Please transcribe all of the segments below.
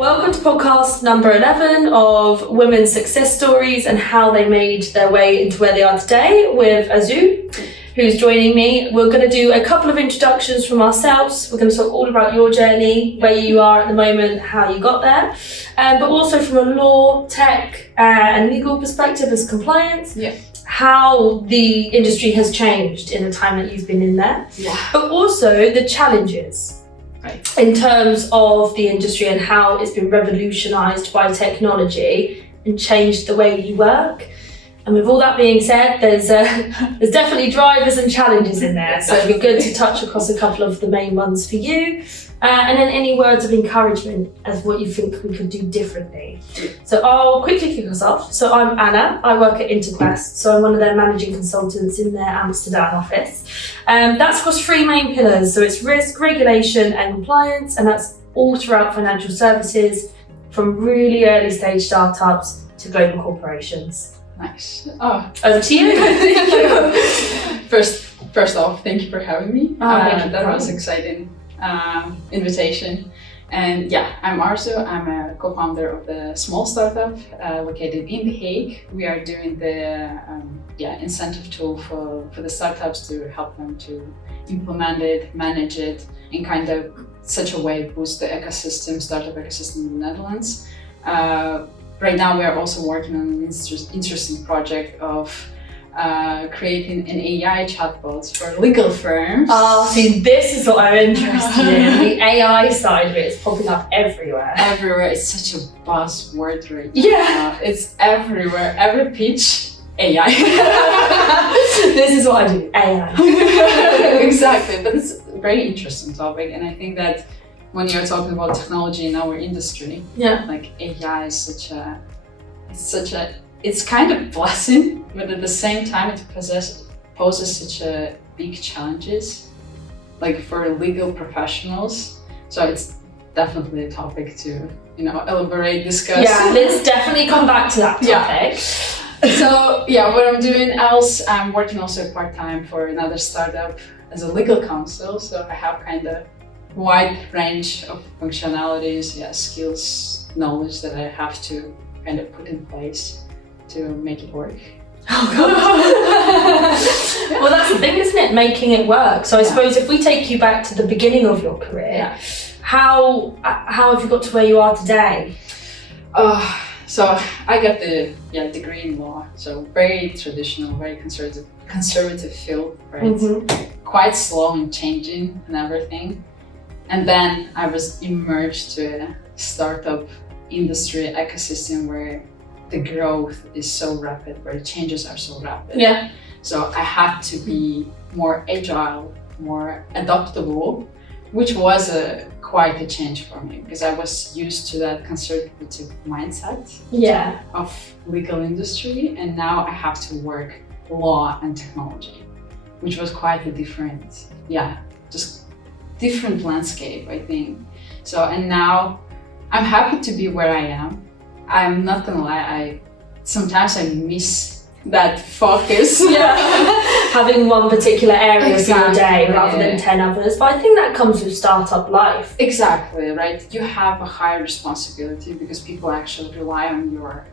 Welcome to podcast number 11 of Women's Success Stories and how they made their way into where they are today with Arzu, who's joining me. We're going to do a couple of introductions from ourselves. We're going to talk all about your journey, where you are at the moment, how you got there, but also from a law, tech and legal perspective as compliance. Yeah. How the industry has changed in the time that you've been in there, but also the challenges. Right. In terms of the industry and how it's been revolutionised by technology and changed the way you work. And with all that being said, there's definitely drivers and challenges in there. So it'd be good to touch across a couple of the main ones for you. And then any words of encouragement as what you think we could do differently. So I'll quickly kick us off. So I'm Anna, I work at Interquest. So I'm one of their managing consultants in their Amsterdam office. That's across three main pillars. So it's risk, regulation and compliance. And that's all throughout financial services, from really early stage startups to global corporations. Nice. Oh, over to you. Thank you. First off, thank you for having me. That was exciting invitation. And yeah, I'm Arzu. I'm a co-founder of the small startup located in The Hague. We are doing the incentive tool for the startups to help them to implement it, manage it, in kind of such a way boost the startup ecosystem in the Netherlands. Right now, we are also working on an interesting project of creating an AI chatbot for legal firms. Oh, see, this is what I'm interested in. The AI side of it is popping up everywhere. Everywhere. It's such a buzzword right now. Yeah. It's everywhere. Every pitch, AI. This is what I do, AI. Exactly, but it's a very interesting topic, and I think that when you're talking about technology in our industry, like AI is it's kind of blessing, but at the same time it poses such a big challenges, like for legal professionals. So it's definitely a topic to, elaborate, discuss. Yeah, let's definitely come back to that topic. Yeah. So what I'm doing else, I'm working also part-time for another startup as a legal counsel. So I have kind of wide range of functionalities, skills, knowledge that I have to kind of put in place to make it work. Oh God. Well, that's the thing, isn't it? Making it work. So I suppose if we take you back to the beginning of your career, how have you got to where you are today? So I got the degree in law. So very traditional, very conservative field, right? Mm-hmm. Quite slow in changing and everything. And then I was immersed to a startup industry ecosystem where the growth is so rapid, where the changes are so rapid. Yeah. So I had to be more agile, more adaptable, which was quite a change for me because I was used to that conservative mindset of legal industry, and now I have to work law and technology, which was quite a different, different landscape, I think. So, and now I'm happy to be where I am. I'm not gonna lie, sometimes I miss that focus. Having one particular area of your day rather than 10 others. But I think that comes with startup life. Exactly, right? You have a higher responsibility because people actually rely on your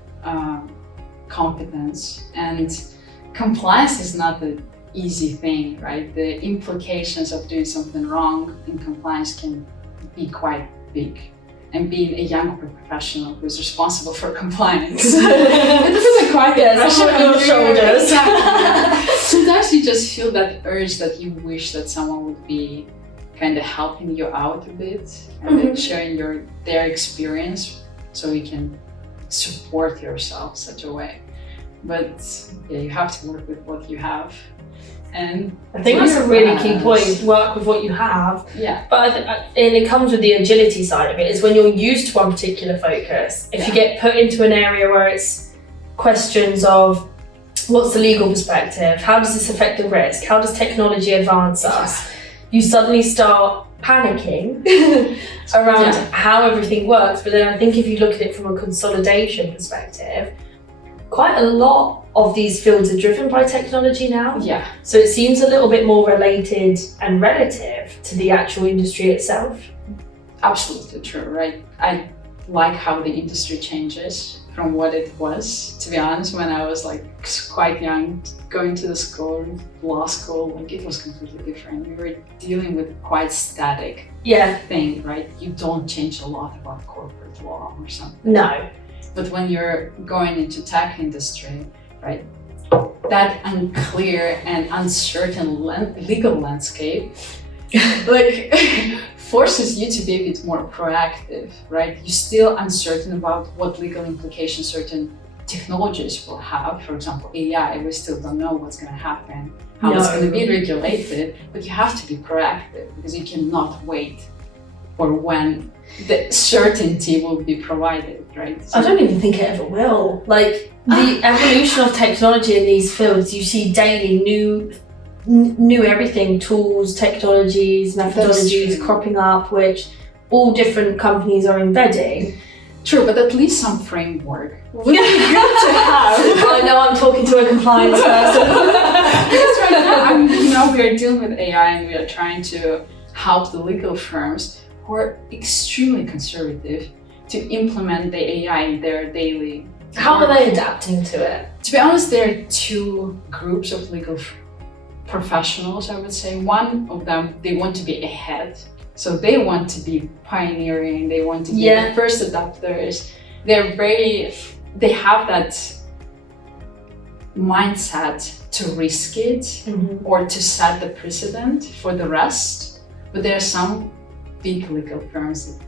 competence, and compliance is not the easy thing, right? The implications of doing something wrong in compliance can be quite big. And being a young professional who's responsible for compliance, it doesn't quite get on your shoulders. Exactly. Sometimes you just feel that urge that you wish that someone would be kind of helping you out a bit and then sharing their experience so you can support yourself such a way. But you have to work with what you have. And I think that's a really key point, work with what you have. Yeah. But and it comes with the agility side of it, is when you're used to one particular focus. If you get put into an area where it's questions of what's the legal perspective, how does this affect the risk, how does technology advance us, you suddenly start panicking around how everything works. But then I think if you look at it from a consolidation perspective, quite a lot of these fields are driven by technology now. Yeah. So it seems a little bit more related and relative to the actual industry itself. Absolutely true, right? I like how the industry changes from what it was, to be honest. When I was like quite young, going to the school, law school, like it was completely different. We were dealing with quite static thing, right? You don't change a lot about corporate law or something. No. But when you're going into tech industry, right, that unclear and uncertain legal landscape like forces you to be a bit more proactive, right? You're still uncertain about what legal implications certain technologies will have. For example, AI, we still don't know what's going to happen, how it's going to be regulated, but you have to be proactive because you cannot wait for when the certainty will be provided, right? I don't even think it ever will. Like the evolution of technology in these fields, you see daily new everything, tools, technologies, methodologies cropping up, which all different companies are embedding. True, but at least some framework would be good to have. I know I'm talking to a compliance person. Because right now, we are dealing with AI and we are trying to help the legal firms who are extremely conservative to implement the AI in their daily How are they adapting to it? To be honest, there are two groups of legal professionals, I would say. One of them, they want to be ahead. So they want to be pioneering, they want to be the first adopters. They have that mindset to risk it or to set the precedent for the rest. But there are some big legal firms,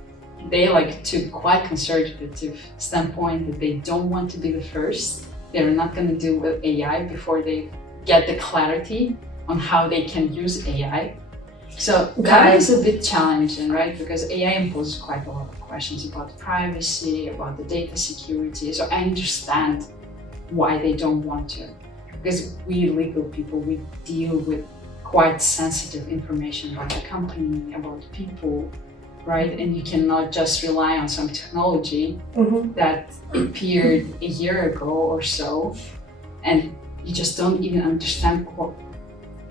they like to quite conservative standpoint that they don't want to be the first. They're not going to deal with AI before they get the clarity on how they can use AI. So that is a bit challenging, right? Because AI imposes quite a lot of questions about privacy, about the data security. So I understand why they don't want to. Because we legal people, we deal with quite sensitive information about the company, about people, right? And you cannot just rely on some technology that appeared a year ago or so, and you just don't even understand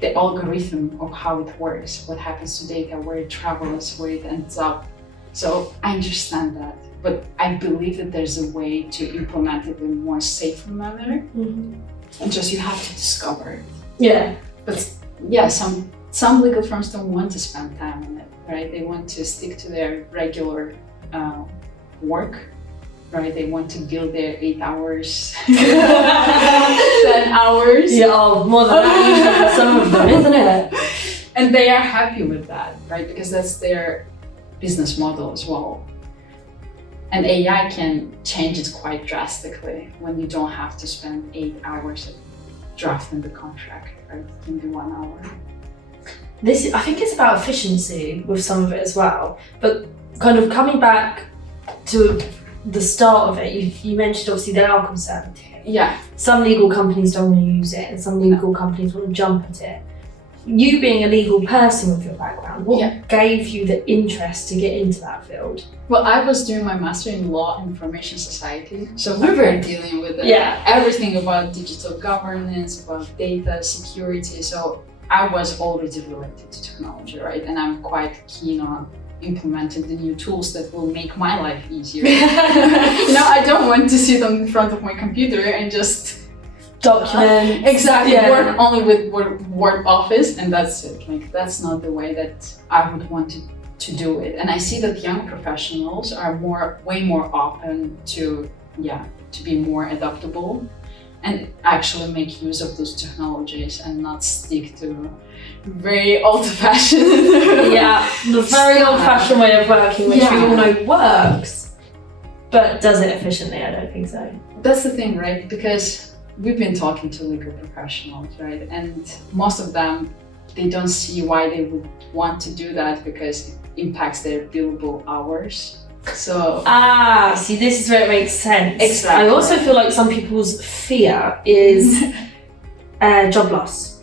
the algorithm of how it works, what happens to data, where it travels, where it ends up. So I understand that, but I believe that there's a way to implement it in a more safer manner. And just you have to discover it. Yeah. But yeah, some legal firms don't want to spend time on it, right? They want to stick to their regular work, right? They want to build their 8 hours, 10 hours. Yeah, more than that usually for some of them, isn't it? And they are happy with that, right? Because that's their business model as well. And AI can change it quite drastically when you don't have to spend 8 hours drafting the contract, right? It can be 1 hour. I think it's about efficiency with some of it as well. But kind of coming back to the start of it, you mentioned obviously they are conservative. Yeah. Some legal companies don't want to use it and some legal companies want to jump at it. You being a legal person with your background, what gave you the interest to get into that field? Well, I was doing my master in law and information society. So we were dealing with everything about digital governance, about data security. So I was already related to technology, right? And I'm quite keen on implementing the new tools that will make my life easier. I don't want to sit in front of my computer and just document. Work only with Word Office, and that's it. Like that's not the way that I would want to do it. And I see that young professionals are way more open to be more adaptable and actually make use of those technologies and not stick to very old-fashioned the very old-fashioned way of working, which we all know works, but does it efficiently? I don't think so. That's the thing, right? Because we've been talking to legal professionals, right? And most of them, they don't see why they would want to do that because it impacts their billable hours. So see, this is where it makes sense. Exactly. I also feel like some people's fear is job loss.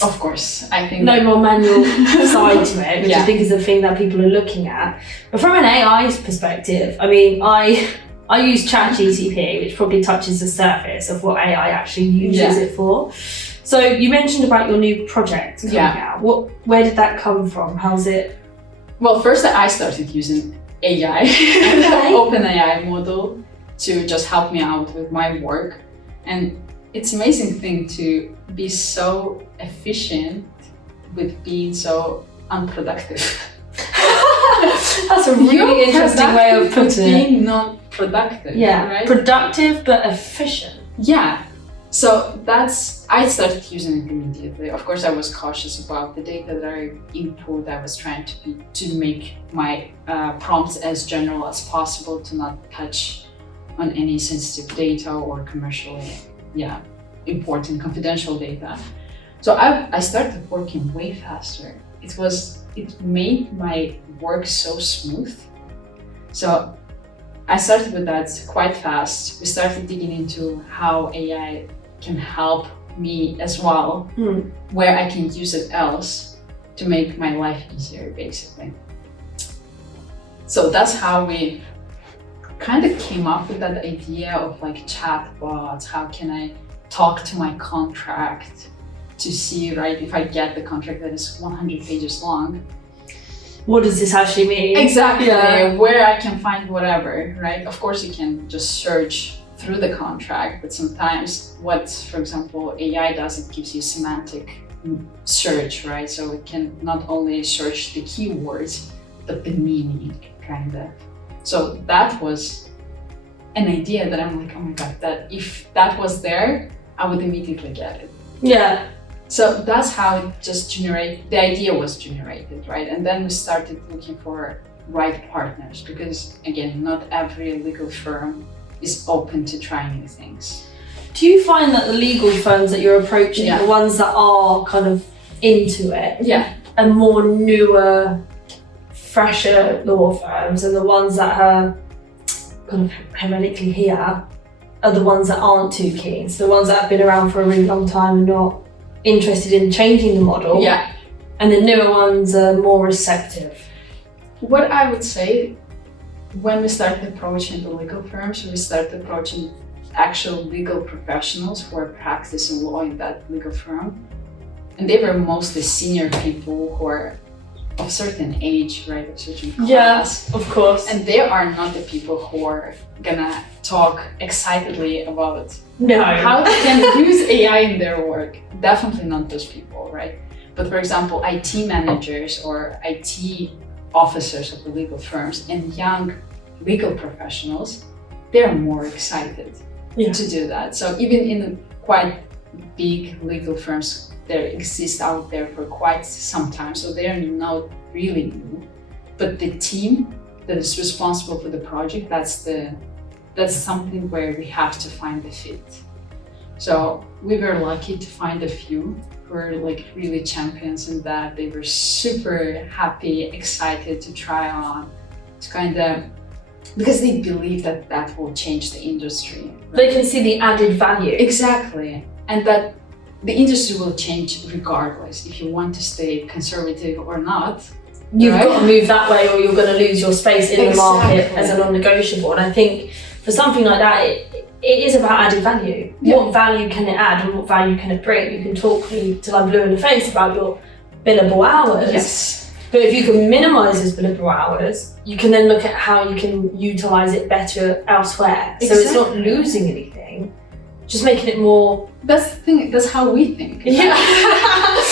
Of course, I think no more manual side to it, which I think is the thing that people are looking at. But from an AI perspective, I mean, I use ChatGPT, which probably touches the surface of what AI actually uses it for. So you mentioned about your new project coming out. Where did that come from? How's it? Well, first I started using AI, Okay. open AI model to just help me out with my work. And it's an amazing thing to be so efficient with being so unproductive. That's a really interesting way of putting it. Being not productive. Yeah, right? productive but efficient. Yeah. So I started using it immediately. Of course, I was cautious about the data that I input. I was trying to make my prompts as general as possible, to not touch on any sensitive data or commercially, important confidential data. So I started working way faster. It made my work so smooth. So I started with that quite fast. We started digging into how AI can help me as well, where I can use it else to make my life easier, basically. So that's how we kind of came up with that idea of like chatbots. How can I talk to my contract to see, right, if I get the contract that is 100 pages long, What does this actually mean? exactly Yeah. where I can find whatever, right? Of course, you can just search through the contract, but sometimes what, for example, AI does, it gives you semantic search, right? So it can not only search the keywords, but the meaning, kind of. So that was an idea that I'm like, oh my God, that if that was there, I would immediately get it. Yeah. So that's how it just the idea was generated, right? And then we started looking for right partners, because again, not every legal firm is open to trying new things. Do you find that the legal firms that you're approaching, Yeah. the ones that are kind of into it, Yeah. are more newer, fresher law firms, and the ones that are kind of heretically here are the ones that aren't too keen? So the ones that have been around for a really long time and not interested in changing the model, Yeah. and the newer ones are more receptive. What I would say, when we started approaching the legal firms, we started approaching actual legal professionals who are practicing law in that legal firm. And they were mostly senior people who are of certain age, right, of certain class. Yeah, of course. And they are not the people who are gonna talk excitedly about No. how they can use AI in their work. Definitely not those people, right? But for example, IT managers or IT officers of the legal firms and young legal professionals, they're more excited to do that. So even in quite big legal firms, there exist out there for quite some time, so they are not really new. But the team that is responsible for the project, that's something where we have to find the fit. So we were lucky to find a few who were like really champions in that. They were super happy, excited to try on, to kind of, because they believe that that will change the industry. They can see the added value. Exactly. And that the industry will change regardless, if you want to stay conservative or not. You've Right? got to move that way or you're going to lose your space in the market Exactly. as a non-negotiable. And I think for something like that, it is about added value. Yeah. What value can it add and what value can it bring? You can talk me till I'm blue in the face about your billable hours. Yes. But if you can minimise those billable hours, you can then look at how you can utilise it better elsewhere. So it's not Exactly. losing anything, just making it more. That's the thing, that's how we think. Yeah.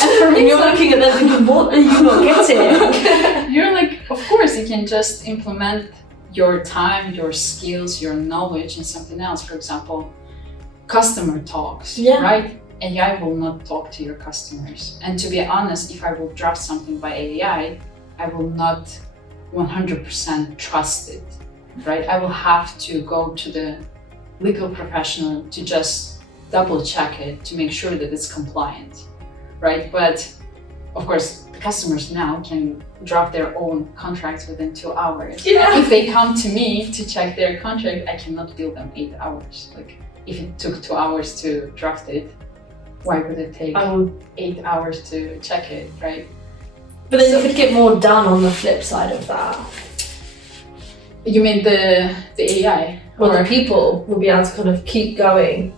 And for me, You're looking at them thinking, what are you not getting? you're like, of course, you can just implement your time, your skills, your knowledge in something else. For example, customer talks, Yeah. right? AI will not talk to your customers. And to be honest, if I will draft something by AI, I will not 100% trust it, right? I will have to go to the legal professional to just double check it to make sure that it's compliant, right? But of course, the customers now can draft their own contracts within 2 hours. Yeah. If they come to me to check their contract, I cannot bill them 8 hours. Like if it took 2 hours to draft it, why would it take I will. 8 hours to check it, right? But then you could get more done on the flip side of that. You mean the AI? Well, the people will be able to kind of keep going.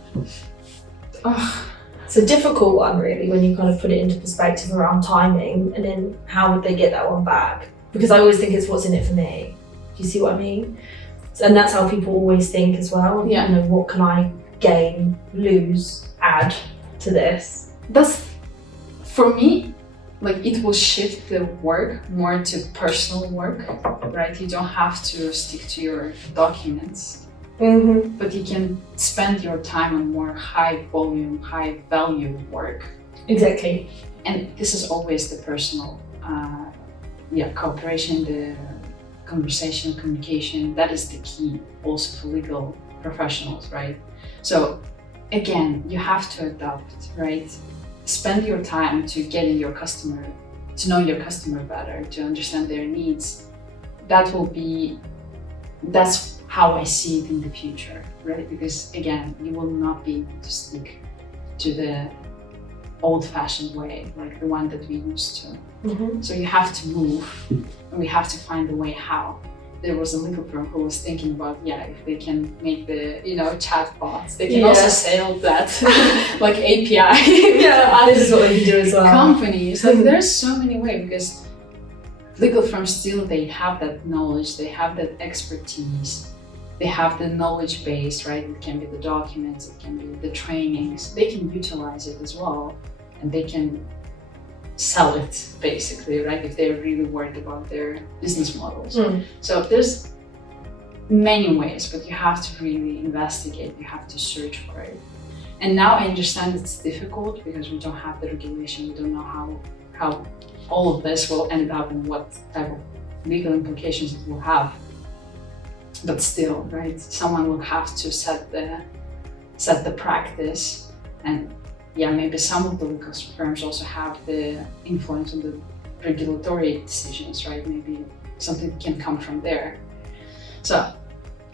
Ugh. It's a difficult one, really, when you kind of put it into perspective around timing and then how would they get that one back? Because I always think it's what's in it for me. If you see what I mean? And that's how people always think as well. Yeah. You know, what can I gain, lose, add to this? That's, for me, like it will shift the work more to personal work, right? You don't have to stick to your documents, but you can spend your time on more high volume, high value work. Exactly. And this is always the personal, cooperation, the conversation, communication. That is the key also for legal professionals, right? So again, you have to adapt, right? Spend your time to getting your customer, to know your customer better, to understand their needs. That's how I see it in the future, right? Because again, you will not be able to stick to the old-fashioned way, like the one that we used to. So you have to move, and we have to find a way how. There was a legal firm who was thinking about, if they can make the, chat bots, they can also sell that, like API. This is what we can do as well. Companies, like there's so many ways, because legal firms still, they have that knowledge, they have that expertise, they have the knowledge base, right? It can be the documents, it can be the trainings, they can utilize it as well, and they can sell it basically, right? If they're really worried about their business models. So there's many ways, but you have to really investigate, you have to search for it. And now I understand it's difficult because we don't have the regulation, we don't know how all of this will end up and what type of legal implications it will have. But still, right? Someone will have to set the practice, and maybe some of the legal firms also have the influence on the regulatory decisions, right? Maybe something can come from there. So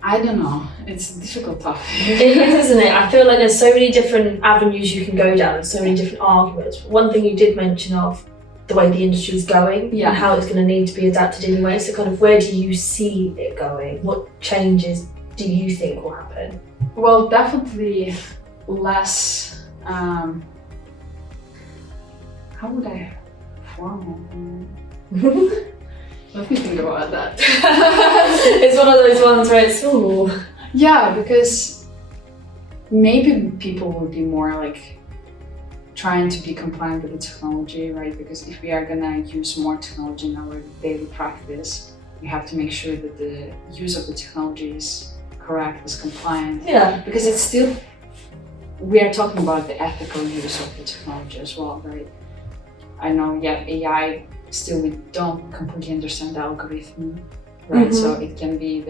I don't know, it's a difficult topic. It is, isn't it? I feel like there's so many different avenues you can go down and so many different arguments. One thing you did mention of the way the industry is going and how it's going to need to be adapted anyway. So kind of where do you see it going? What changes do you think will happen? Well, definitely less, how would I form it? Let me think about that. It's one of those ones where it's, ooh. Yeah, because maybe people will be more like trying to be compliant with the technology, right? Because if we are gonna use more technology in our daily practice, we have to make sure that the use of the technology is correct, is compliant. Yeah. Because it's still, we are talking about the ethical use of the technology as well, right? I know, AI, still we don't completely understand the algorithm, right? So it can be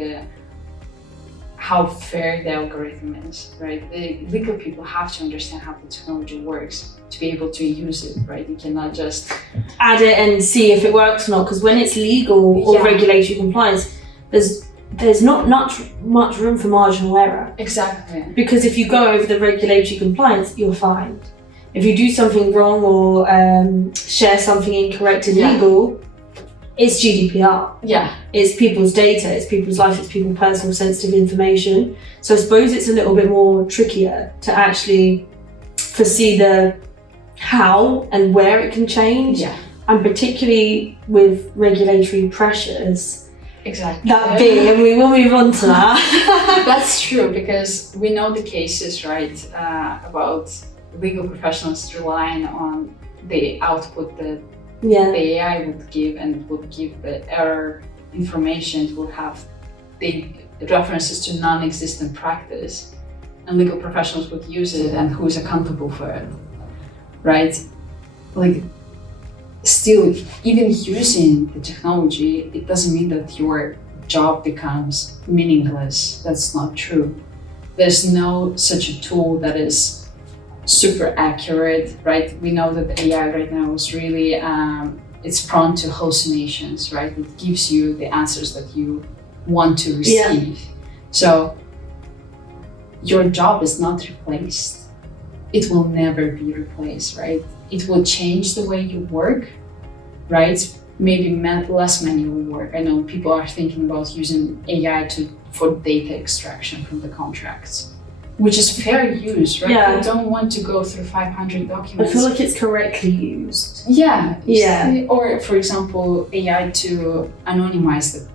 how fair the algorithm is, right? The legal people have to understand how the technology works to be able to use it, right? You cannot just add it and see if it works or not, because when it's legal or regulatory compliance, there's not much room for marginal error. Exactly. Because if you go over the regulatory compliance, you're fined. If you do something wrong or share something incorrect in legal, it's GDPR. Yeah. It's people's data, it's people's life, it's people's personal sensitive information. So I suppose it's a little bit more trickier to actually foresee the how and where it can change. Yeah. And particularly with regulatory pressures. Exactly. That big, and we will move on to that. That's true, because we know the cases, right, about legal professionals relying on the output that the AI would give, and it would give the error information, it would have the references to non-existent practice, and legal professionals would use it, and who is accountable for it, right? Like, still, even using the technology, it doesn't mean that your job becomes meaningless. That's not true. There's no such a tool that is super accurate, right? We know that the AI right now is really, it's prone to hallucinations, right? It gives you the answers that you want to receive. So your job is not replaced. It will never be replaced, right? It will change the way you work, right? Maybe less manual work. I know people are thinking about using AI for data extraction from the contracts, which is fair use, right? Yeah. You don't want to go through 500 documents. I feel like it's correctly used. Yeah. Yeah. Or, for example, AI to anonymize the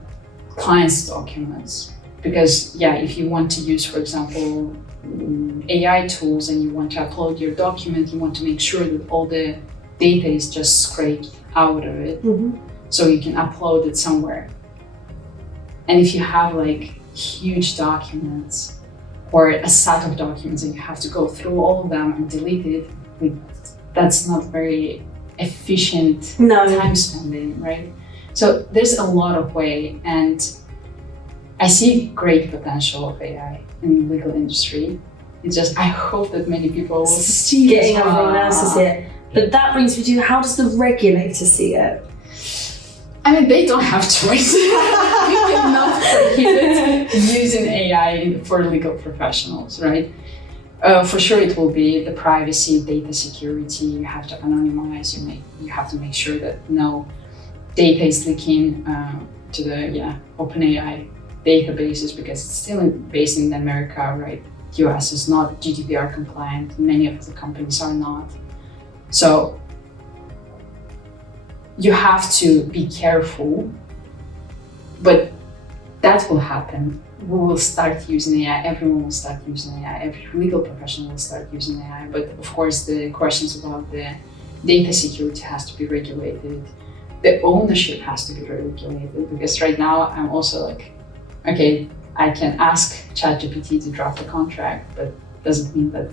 clients' documents. Because if you want to use, for example, AI tools and you want to upload your document, you want to make sure that all the data is just scraped out of it, so you can upload it somewhere. And if you have like huge documents or a set of documents and you have to go through all of them and delete it, that's not very efficient time spending, right? So there's a lot of way, and I see great potential of AI in the legal industry. It's just, I hope that many people will see getting everyone else to see it. But that brings me to, how does the regulator see it? I mean, they don't have choice. You cannot prohibit using AI for legal professionals, right? For sure, it will be the privacy, data security. You have to anonymize. You have to make sure that no data is leaking to the OpenAI databases, because it's still based in America, right? US is not GDPR compliant. Many of the companies are not. So you have to be careful, but that will happen. We will start using AI, everyone will start using AI, every legal professional will start using AI, but of course the questions about the data security has to be regulated, the ownership has to be regulated, because right now I'm also like, okay, I can ask ChatGPT to draft a contract, but does it mean that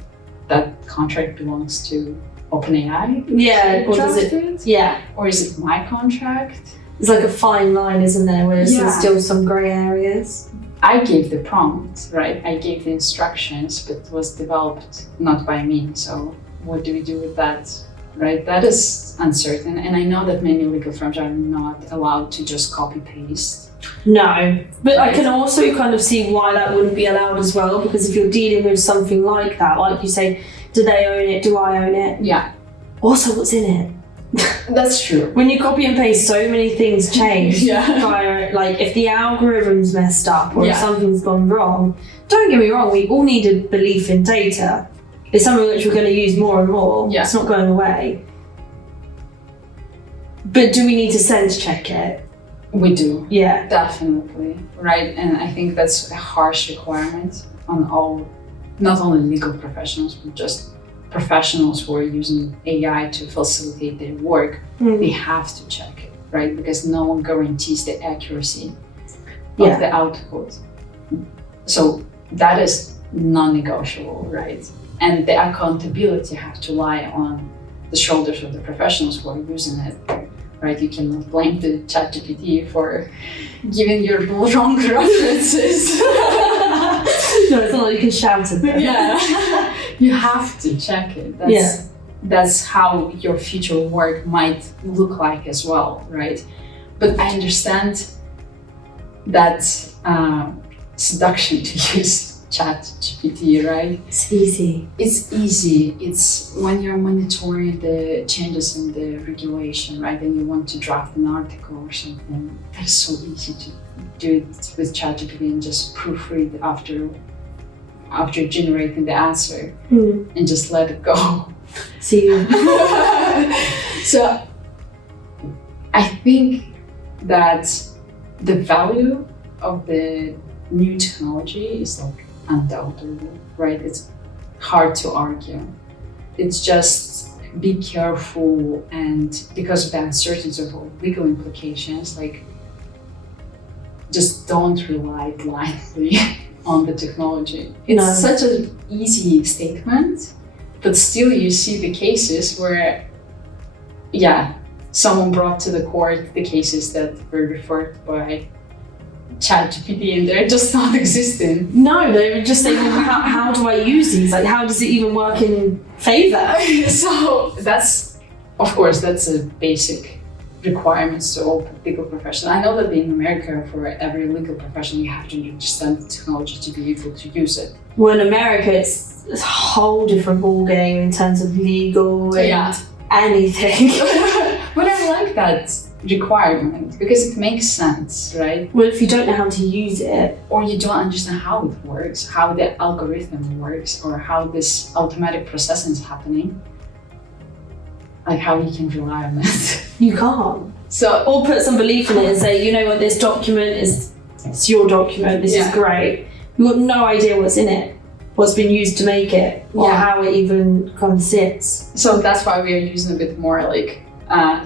that contract belongs to OpenAI? Yeah, or does it? Yeah. Or is it my contract? It's like a fine line, isn't there, where there's still some grey areas. I gave the prompt, right? I gave the instructions, but it was developed not by me. So what do we do with that, right? That is uncertain. And I know that many legal firms are not allowed to just copy paste. No, but I can also kind of see why that wouldn't be allowed as well, because if you're dealing with something like that, like you say, do they own it? Do I own it? Yeah. Also, what's in it? That's true. When you copy and paste, so many things change. Like if the algorithm's messed up or if something's gone wrong, don't get me wrong, we all need a belief in data. It's something which we're going to use more and more. Yeah. It's not going away. But do we need to sense check it? We do. Yeah. Definitely. Right. And I think that's a harsh requirement on all, not only legal professionals, but just professionals who are using AI to facilitate their work. They have to check it, right? Because no one guarantees the accuracy of the output. So that is non-negotiable, right? And the accountability have to lie on the shoulders of the professionals who are using it, right? You cannot blame the ChatGPT for giving your wrong references. No, it's not like you can shout at them. Yeah. You have to check it. That's how your future work might look like as well, right? But I understand that seduction to use ChatGPT, right? It's easy. It's easy. It's when you're monitoring the changes in the regulation, right? And you want to draft an article or something. That's so easy to do it with ChatGPT and just proofread after generating the answer and just let it go. See you. So I think that the value of the new technology is like undoubtable, right? It's hard to argue. It's just be careful, and because of the uncertainty of legal implications, like just don't rely blindly on the technology. It's such an easy statement, but still you see the cases where, someone brought to the court the cases that were referred by ChatGPT and they're just not existing. No, they were just saying, how do I use these? Like, how does it even work in favor? So that's a basic requirements to all legal professionals. I know that in America, for every legal profession, you have to understand the technology to be able to use it. Well, in America, it's a whole different ballgame in terms of legal and anything. But I like that requirement because it makes sense, right? Well, if you don't know how to use it, or you don't understand how it works, how the algorithm works, or how this automatic processing is happening, like how you can rely on it. You can't. So, or put some belief in it and say, you know what, this document is it's your document, this is great. You've got no idea what's in it, what's been used to make it, or how it even kind of sits. So that's why we are using a bit more like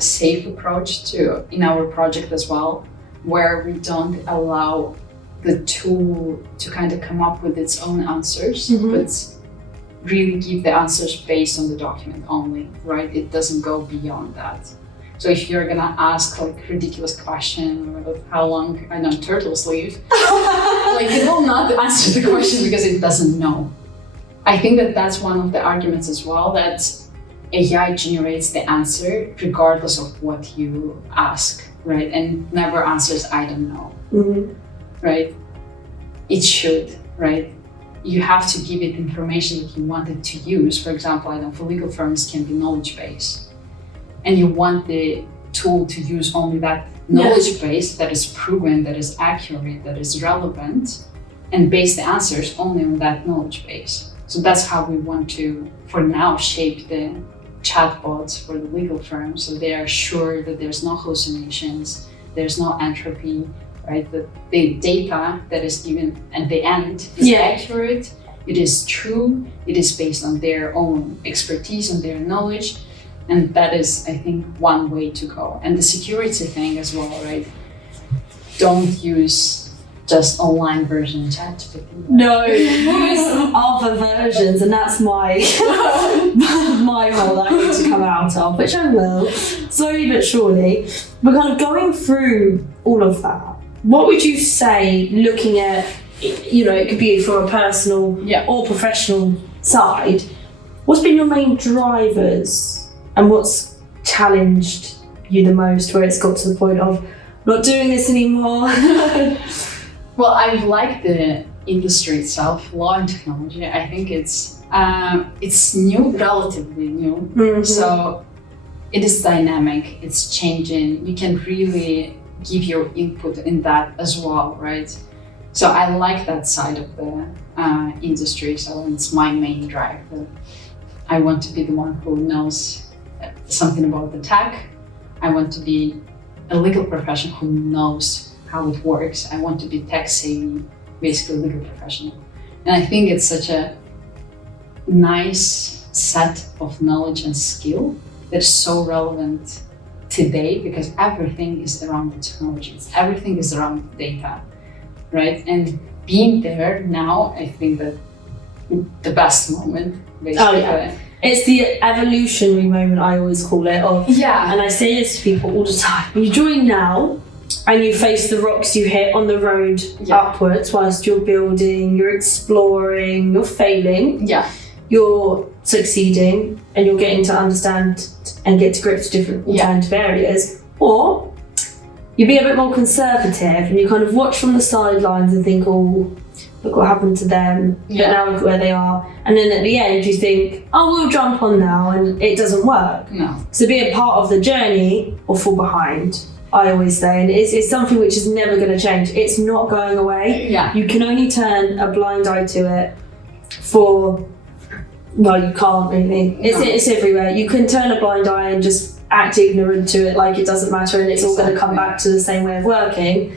safe approach to in our project as well, where we don't allow the tool to kind of come up with its own answers, but really give the answers based on the document only, right? It doesn't go beyond that. So if you're gonna ask like ridiculous question about how long I know turtles live, like it will not answer the question because it doesn't know. I think that that's one of the arguments as well, that AI generates the answer regardless of what you ask, right? And never answers I don't know, right? It should, right? You have to give it information that you want it to use. For example, I know for legal firms can be knowledge base. And you want the tool to use only that knowledge base that is proven, that is accurate, that is relevant, and base the answers only on that knowledge base. So that's how we want to, for now, shape the chatbots for the legal firms, so they are sure that there's no hallucinations, there's no entropy, right? That the data that is given at the end is accurate, it is true, it is based on their own expertise and their knowledge. And that is, I think, one way to go. And the security thing as well, right? Don't use just online version ChatGPT. No, use other versions, and that's my my role that I need to come out of, which I will, slowly but surely. But kind of going through all of that, what would you say, looking at, it could be from a personal or professional side, what's been your main drivers? And what's challenged you the most, where it's got to the point of not doing this anymore? Well, I like the industry itself, law and technology. I think it's new, relatively new. So it is dynamic, it's changing. You can really give your input in that as well, right? So I like that side of the industry. So it's my main drive. I want to be the one who knows something about the tech. I want to be a legal professional who knows how it works. I want to be tech savvy, basically legal professional. And I think it's such a nice set of knowledge and skill that is so relevant today, because everything is around the technologies, everything is around data, right? And being there now, I think that the best moment, basically. It's the evolutionary moment, I always call it, and I say this to people all the time. You join now and you face the rocks you hit on the road upwards whilst you're building, you're exploring, you're failing, you're succeeding, and you're getting to understand and get to grips with different alternative areas. Or you be a bit more conservative and you kind of watch from the sidelines and think, oh, look what happened to them, but now look where they are. And then at the end you think, oh, we'll jump on now, and it doesn't work. No. So be a part of the journey or fall behind, I always say. And it's something which is never going to change. It's not going away. You can only turn a blind eye to it you can't really. It's everywhere. You can turn a blind eye and just act ignorant to it like it doesn't matter, and it's all going to come back to the same way of working.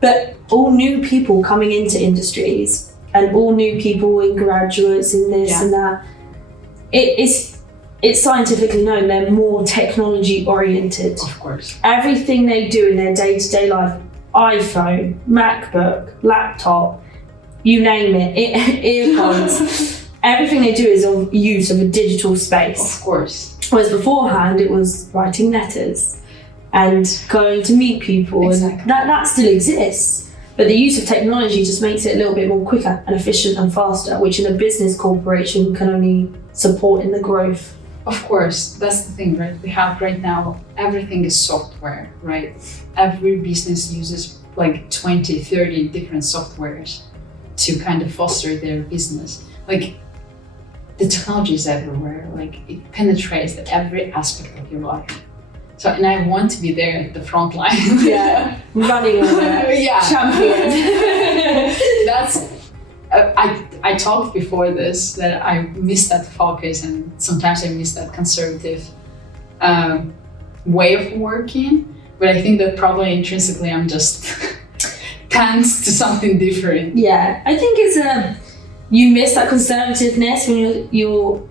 But all new people coming into industries, and all new people in graduates in this and that, it's scientifically known they're more technology oriented. Of course. Everything they do in their day-to-day life, iPhone, MacBook, laptop, you name it, earpods, everything they do is on use of a digital space. Of course. Whereas beforehand it was writing letters and going to meet people, and that still exists. But the use of technology just makes it a little bit more quicker and efficient and faster, which in a business corporation can only support in the growth. Of course, that's the thing, right? We have right now, everything is software, right? Every business uses like 20, 30 different softwares to kind of foster their business. Like, the technology is everywhere, like it penetrates every aspect of your life. So, and I want to be there at the front line. Running over. Champion. That's, I talked before this that I miss that focus, and sometimes I miss that conservative way of working. But I think that probably intrinsically I'm just pans to something different. Yeah, I think it's you miss that conservativeness when you're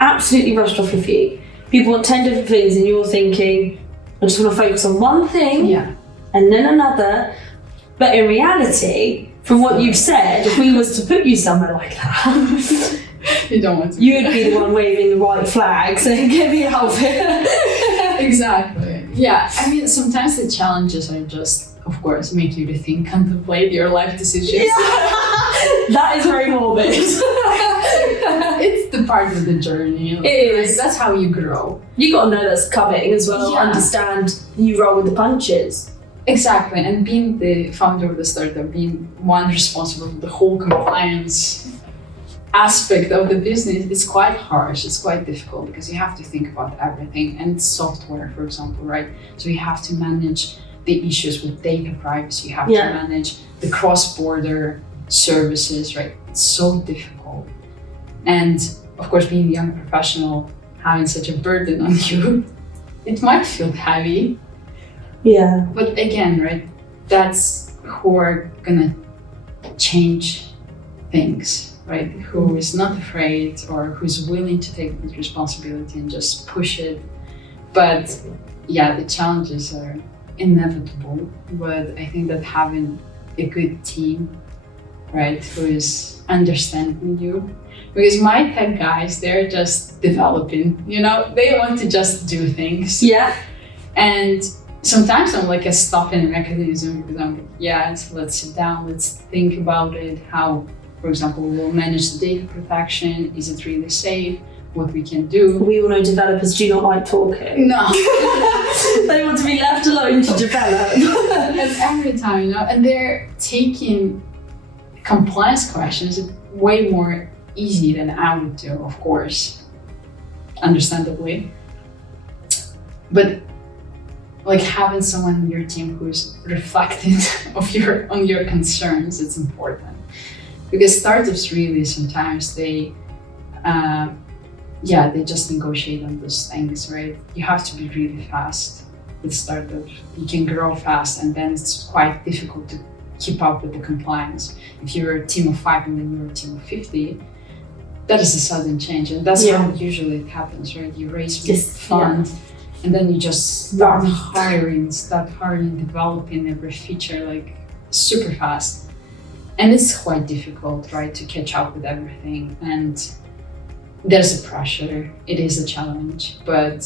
absolutely rushed off your feet. People want 10 different things and you're thinking, I just want to focus on one thing and then another. But in reality, from what you've said, if we was to put you somewhere like that, you don't want to. You would be the one waving the white flag saying, get me out of here. Exactly. Yeah, I mean, sometimes the challenges are just, of course, make you to think, contemplate your life decisions. Yeah. That is very morbid. It's the part of the journey. It is. That's how you grow. You got to know that's coming as well. Understand you roll with the punches. Exactly, and being the founder of the startup, being one responsible for the whole compliance aspect of the business, it's quite harsh, it's quite difficult because you have to think about everything, and it's software, for example, right? So you have to manage the issues with data privacy, you have to manage the cross-border services, right? It's so difficult. And of course, being a young professional, having such a burden on you, it might feel heavy. Yeah. But again, right, that's who are gonna change things, right? Who is not afraid or who's willing to take the responsibility and just push it. But yeah, the challenges are inevitable. But I think that having a good team, right, who is understanding you, because my tech guys, they're just developing, you know, they want to just do things. Yeah. And sometimes I'm like a stopping mechanism because I'm like, yes, let's sit down, let's think about it, how, for example, we'll manage the data protection, is it really safe, what we can do. We all know developers do not like talking. No. They want to be left alone to develop. And every time, you know, and they're taking compliance questions way more easy than I would do, of course, understandably. But like having someone in your team who's reflecting on your concerns, it's important. Because startups really sometimes they just negotiate on those things, right? You have to be really fast with startups. You can grow fast and then it's quite difficult to keep up with the compliance. If you're a team of 5 and then you're a team of 50, that is a sudden change, and that's how usually it happens, right? You raise funds, and then you just start hiring, developing every feature like super fast. And it's quite difficult, right, to catch up with everything. And there's a pressure, it is a challenge, but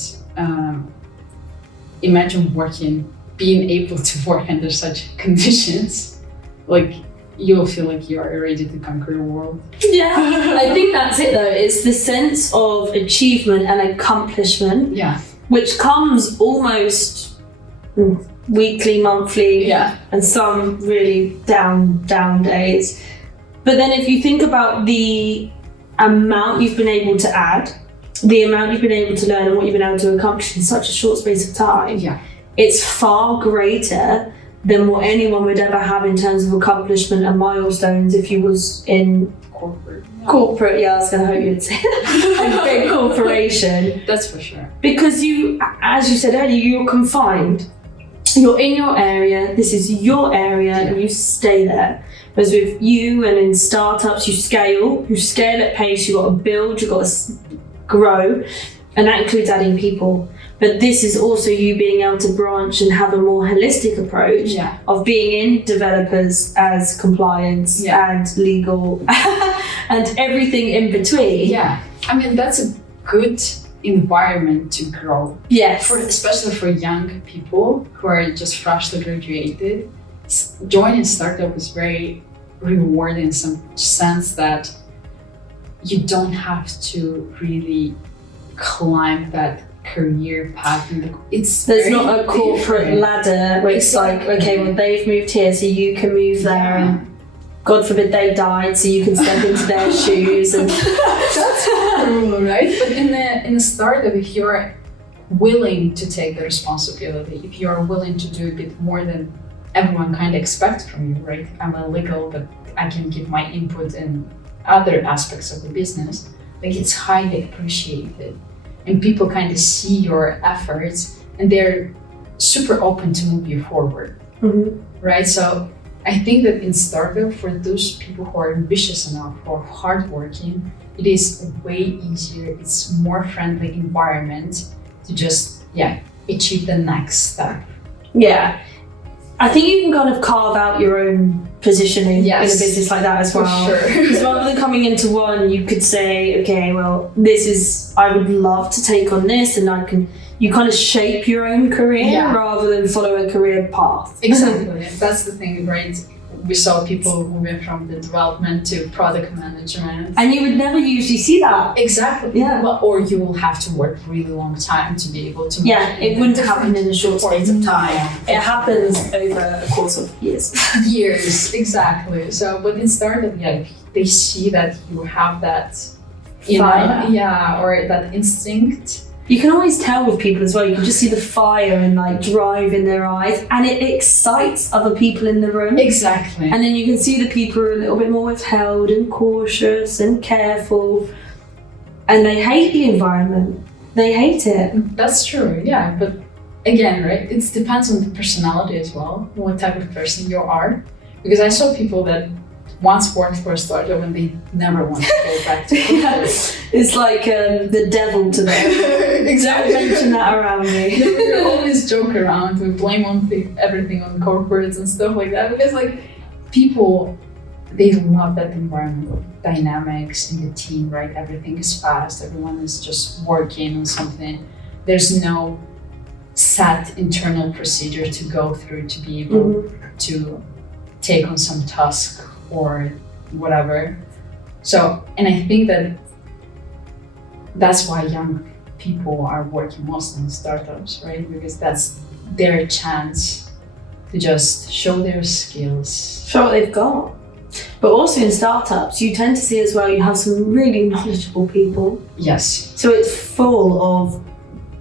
imagine being able to work under such conditions, like you'll feel like you are ready to conquer the world. Yeah, I think that's it though. It's the sense of achievement and accomplishment, which comes almost weekly, monthly, and some really down days. But then if you think about the amount you've been able to add, the amount you've been able to learn and what you've been able to accomplish in such a short space of time, it's far greater than what anyone would ever have in terms of accomplishment and milestones if you was in corporate. I was going to hope you'd say a big corporation. That's for sure. Because you, as you said earlier, you're confined. You're in your area, this is your area, and you stay there. Whereas with you and in startups, you scale at pace, you've got to build, you've got to grow, and that includes adding people. But this is also you being able to branch and have a more holistic approach of being in developers as compliance and legal and everything in between. Yeah, I mean, that's a good environment to grow. Yes. Especially for young people who are just freshly graduated. Joining startup is very rewarding in some sense that you don't have to really climb that career path. There's not a corporate ladder where it's like, okay, well they've moved here so you can move there, and God forbid they died so you can step into their shoes. And that's horrible, right? But in a startup, if you're willing to take the responsibility, if you're willing to do a bit more than everyone kind of expects from you, right? I'm a legal, but I can give my input in other aspects of the business. Like, it's highly appreciated. And people kind of see your efforts and they're super open to move you forward, right? So I think that in startup, for those people who are ambitious enough or hardworking, it is a way easier, it's more friendly environment to just, achieve the next step. Yeah. I think you can kind of carve out your own positioning in a business like that as well. For sure. Because rather than coming into one, you could say, okay, well, I would love to take on this, and you kind of shape your own career rather than follow a career path. Exactly. That's the thing, right? We saw people moving from the development to product management. And you would never usually see that. Exactly. Yeah. Well, or you will have to work really long time to be able to. Yeah, it wouldn't happen in a short space of time. It happens over a course of years. Years, exactly. So, but in startup, they see that you have that, Fire. or that instinct. You can always tell with people as well. You can just see the fire and drive in their eyes, and it excites other people in the room. Exactly. And then you can see the people who are a little bit more withheld and cautious and careful, and they hate the environment. They hate it. That's true, yeah. But again, right, it depends on the personality as well, what type of person you are. Because I saw people that once worked for a startup and they never want to go back to corporate. It's like the devil to them. Exactly. Don't mention that around me. We always joke around, we blame everything on corporates and stuff like that, because people, they love that environment of dynamics in the team, right? Everything is fast, everyone is just working on something. There's no set internal procedure to go through to be able to take on some task or whatever. So, and I think that's why young people are working most in startups, right? Because that's their chance to just show their skills. Show what they've got. But also in startups, you tend to see as well, you have some really knowledgeable people. Yes. So it's full of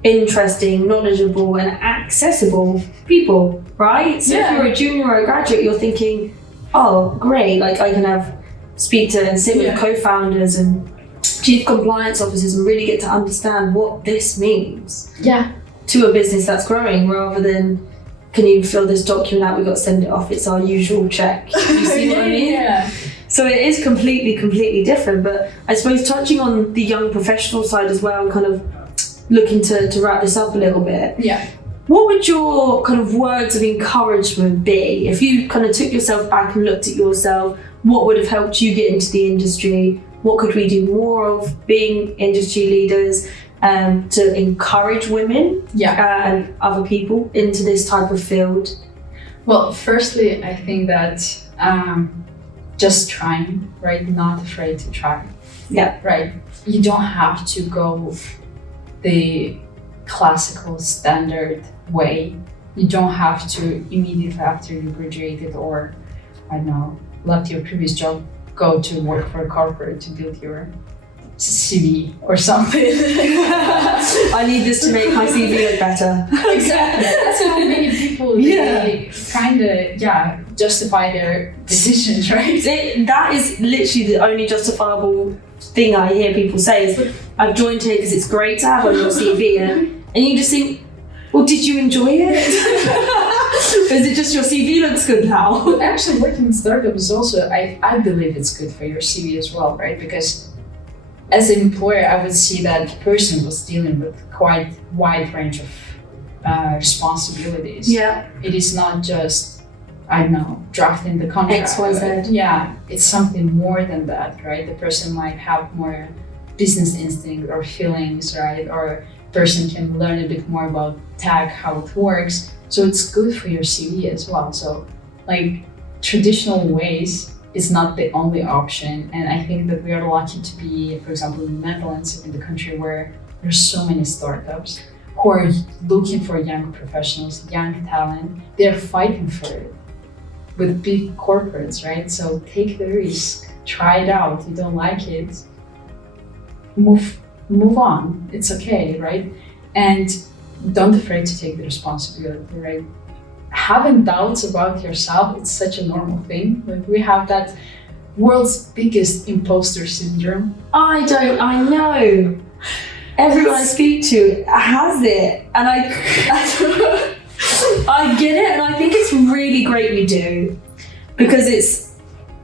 interesting, knowledgeable and accessible people, right? So if you're a junior or a graduate, you're thinking, oh, great, I can speak to and sit with co-founders and chief compliance officers and really get to understand what this means to a business that's growing, rather than, can you fill this document out, we've got to send it off, it's our usual check. You see what I mean? Yeah. So it is completely different, but I suppose touching on the young professional side as well, and kind of looking to wrap this up a little bit. Yeah. What would your kind of words of encouragement be? If you kind of took yourself back and looked at yourself, what would have helped you get into the industry? What could we do more of being industry leaders to encourage women and other people into this type of field? Well, firstly, I think that just trying, right? Not afraid to try. Yeah. Right? You don't have to go the classical standard way. You don't have to immediately after you graduated or, I don't know, left your previous job, go to work for a corporate to build your CV or something. I need this to make my CV look better. Exactly. That's how many people they kind of justify their decisions, right? That is literally the only justifiable thing I hear people say is, I've joined here because it's great to have on your CV, and you just think, well, did you enjoy it? Or is it just your CV looks good now? But actually working in startups is also, I believe it's good for your CV as well, right? Because as an employer, I would see that the person was dealing with quite wide range of responsibilities. Yeah. It is not just, I don't know, drafting the contract. XYZ. Yeah, it's something more than that, right? The person might have more business instinct or feelings, right? Or person can learn a bit more about tech, how it works. So it's good for your CV as well. So traditional ways is not the only option. And I think that we are lucky to be, for example, in the Netherlands, in the country where there's so many startups who are looking for young professionals, young talent. They're fighting for it with big corporates, right? So take the risk, try it out. You don't like it, move on. It's okay, right? And don't afraid to take the responsibility, right? Having doubts about yourself, it's such a normal thing. We have that world's biggest imposter syndrome. I know. Everyone I speak to has it, and I get it, and I think it's really great you do. because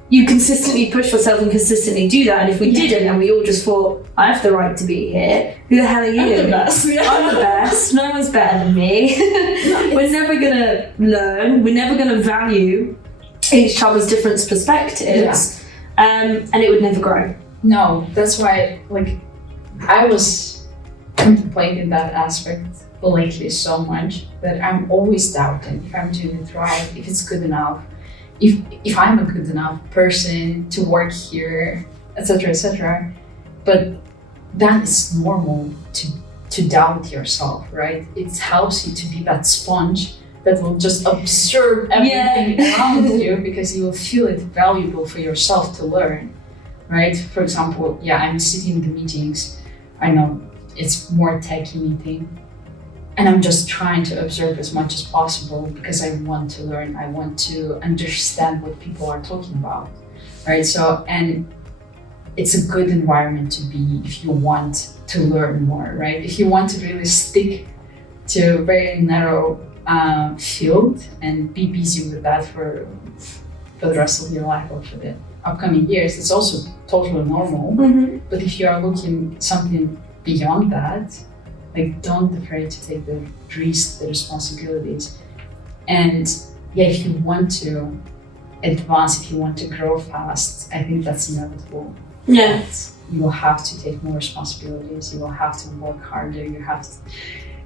you consistently push yourself and consistently do that. And if we didn't, and we all just thought, I have the right to be here, who the hell are you? I'm the best. I'm the best. No one's better than me. We're never gonna learn. We're never gonna value each other's different perspectives, and it would never grow. No, that's why, like, I was contemplating that aspect lately so much that I'm always doubting if I'm doing it right, if it's good enough, if I'm a good enough person to work here, etc., etc. But that is normal to doubt yourself, right? It helps you to be that sponge that will just absorb everything around you, because you will feel it valuable for yourself to learn, right? For example, I'm sitting in the meetings, I know it's more techie meeting, and I'm just trying to observe as much as possible because I want to learn, I want to understand what people are talking about, right? So, and it's a good environment to be if you want to learn more, right? If you want to really stick to a very narrow field and be busy with that for the rest of your life or for the upcoming years, it's also totally normal. But if you are looking something beyond that, like, don't afraid to take the risk, the responsibilities. And if you want to advance, if you want to grow fast, I think that's inevitable. Yeah. You will have to take more responsibilities, you will have to work harder,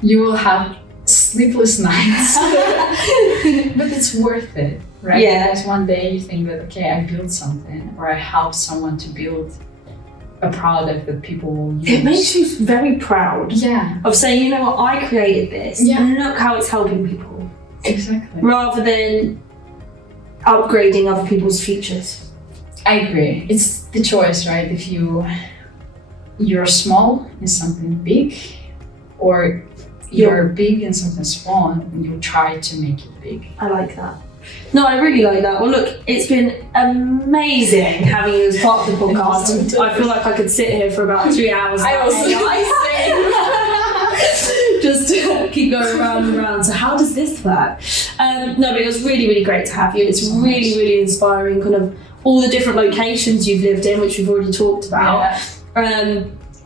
you will have sleepless nights. But it's worth it, right? Yeah. Because one day you think that, okay, I built something, or I helped someone to build a product that people will use. It makes you very proud of saying, you know what, I created this, and look how it's helping people. Exactly. Rather than upgrading other people's features. I agree. It's the choice, right? If you're small in something big, or you're big in something small and you try to make it big. I like that. No, I really like that. Well, look, it's been amazing having you as part of the podcast. I feel like I could sit here for about 3 hours. Just keep going round and round. So how does this work? No, but it was really, really great to have you. It's really, really inspiring, kind of all the different locations you've lived in, which we've already talked about.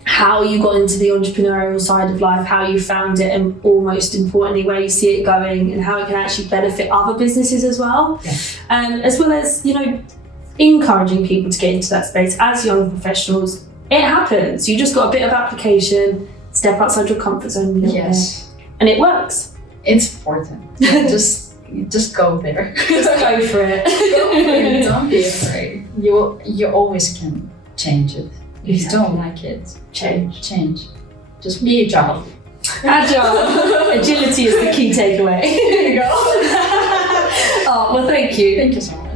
How you got into the entrepreneurial side of life, how you found it, and almost importantly, where you see it going and how it can actually benefit other businesses as well. As well as, you know, encouraging people to get into that space as young professionals. It happens. You just got a bit of application, step outside your comfort zone a little bit, and it works. It's important. Just go there. Just go for it. Go for it. Don't be afraid. You always can change it. If you don't like it, change. Just be agile. Agility is the key takeaway. There you go. Oh, well, thank you. Thank you so much.